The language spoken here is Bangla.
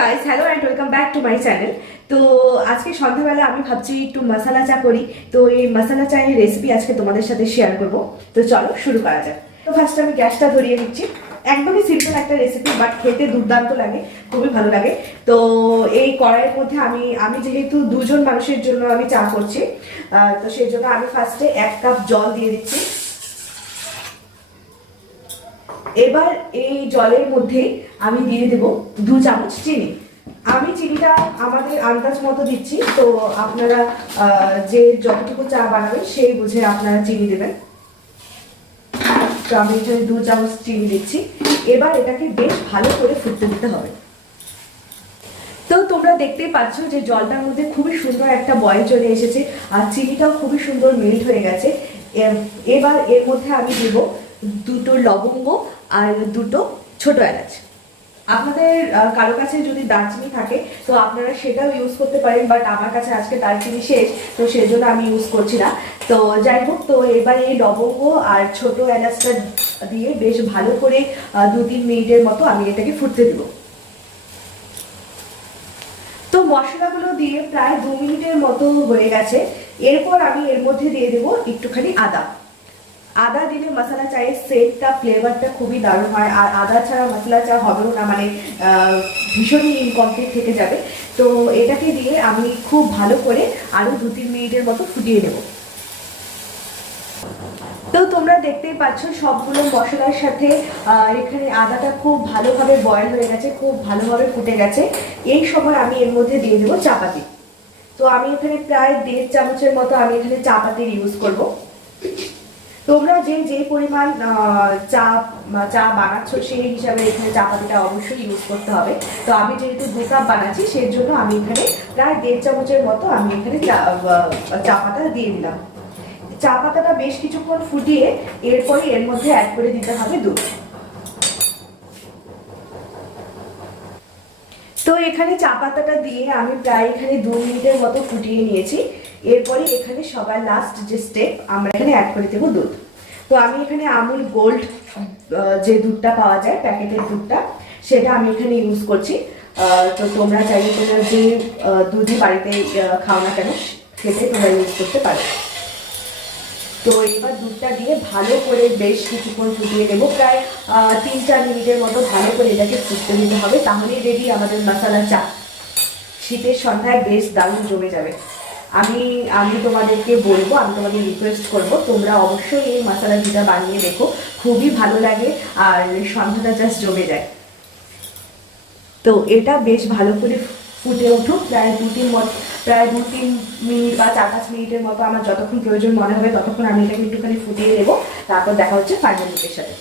Guys, hello and welcome back to my channel. তো আজকে সন্ধ্যাবেলা আমি ভাবছি একটু মশালা চা করি। তো এই মশালা চায়ের রেসিপি আজকে তোমাদের সাথে শেয়ার করব। তো চলো শুরু করা যাক। তো ফার্স্ট আমি গ্যাসটা ধরিয়ে নিচ্ছি। একদমই সিম্পল একটা রেসিপি, বাট খেতে দুর্দান্ত লাগে, খুবই ভালো লাগে। তো এই কড়াইয়ের মধ্যে আমি যেহেতু দুজন মানুষের জন্য আমি চা করছি, তো সেই জন্য আমি ফার্স্টে 1 কাপ জল দিয়ে দিচ্ছি। এবার এই জলের মধ্যে আমি দিয়ে দেব 2 চামচ চিনি। আমি চিনিটা আমাদের আন্দাজ মতো দিচ্ছি, তো আপনারা যে যতটুকু চা বানাবেন সেই বুঝে আপনারা চিনি দেবেন। তো আমি এখানে 2 চামচ চিনি দিচ্ছি। এবার এটাকে বেশ ভালো করে ফুটতে দিতে হবে। তো তোমরা দেখতেই পাচ্ছ যে জলটার মধ্যে খুবই সুন্দর একটা বয়েল চলে এসেছে, আর চিনিটাও খুবই সুন্দর মেল্ট হয়ে গেছে। এবার এর মধ্যে আমি দেব 2টো লবঙ্গ আর 2টো ছোট এলাচ। আপনাদের কারো কাছে যদি দারচিনি থাকে তো আপনারা সেটাও ইউজ করতে পারেন, বাট আমার কাছে আজকে দারচিনি শেষ, তো সেই জন্য আমি ইউজ করছি না। তো যাই হোক, তো এবার এই লবঙ্গ আর ছোট এলাচটা দিয়ে বেশ ভালো করে 2-3 মিনিটের মতো আমি এটাকে ফুটতে দেবো। তো মশলাগুলো দিয়ে প্রায় 2 মিনিটের মতো হয়ে গেছে। এরপর আমি এর মধ্যে দিয়ে দেবো একটুখানি আদা দিলে মশলা চায়ের সেন্টটা, ফ্লেভারটা খুবই দারুণ হয়। আর আদা ছাড়া মশলা চা হবেও না, মানে ভীষণই ইনকমপ্লিট থেকে যাবে। তো এটাকে দিয়ে আমি খুব ভালো করে আরও 2-3 মিনিটের মতো ফুটিয়ে নেব। তো তোমরা দেখতেই পাচ্ছ সবগুলো মশলার সাথে এখানে আদাটা খুব ভালোভাবে বয়েল হয়ে গেছে, খুব ভালোভাবে ফুটে গেছে। এই সময় আমি এর মধ্যে দিয়ে দেবো চাপাতি। তো আমি এখানে প্রায় 1.5 চামচের মতো আমি এখানে চাপাতির ইউজ করব। তোমরা যে পরিমাণ চা বানাচ্ছ সেই হিসাবে এখানে চাপাতিটা অবশ্যই ইউজ করতে হবে। তো আমি যেহেতু 2 কাপ বানাচ্ছি সেই জন্য আমি এখানে প্রায় 1.5 চামচের মতো আমি এখানে চা পাতা দিয়ে দিলাম। চা পাতাটা বেশ কিছুক্ষণ ফুটিয়ে এরপরে এর মধ্যে অ্যাড করে দিতে হবে দুধ। তো এখানে চা পাতাটা দিয়ে আমি প্রায় এখানে 2 মিনিটের মতো ফুটিয়ে নিয়েছি। এরপরে এখানে সবার লাস্ট যে স্টেপ, আমরা এখানে অ্যাড করে দেবো দুধ। তো আমি এখানে আমুল গোল্ড যে দুধটা পাওয়া যায়, প্যাকেটের দুধটা, সেটা আমি এখানে ইউজ করছি। তো তোমরা চাইলে তোমরা যে দুধই বাড়িতে খাও না কেন সেটাই তোমরা ইউজ করতে পারো। তো এবার দুধটা দিয়ে ভালো করে বেশ কিছুক্ষণ ফুটিয়ে নেবো, প্রায় 3-4 মিনিটের মতো ভালো করে এটাকে ফুটতে দিতে হবে। তাহলেই রেডি আমাদের মশালা চা। শীতের সন্ধ্যায় বেশ দারুণ জমে যাবে। আমি তোমাদেরকে বলবো, আমি তোমাদের রিকোয়েস্ট করবো, তোমরা অবশ্যই এই মশালা চাটা বানিয়ে দেখো, খুবই ভালো লাগে আর সন্ধ্যাটা জাস্ট জমে যায়। তো এটা বেশ ভালো করে ফুটে উঠুক, প্রায় 2-3 মিনিট বা 4-5 মিনিটের মতো, আমার যতক্ষণ প্রয়োজন মনে হবে ততক্ষণ আমি এটাকে একটুখানি ফুটিয়ে নেবো। তারপর দেখা হচ্ছে ফাইনাল লুকের সাথে।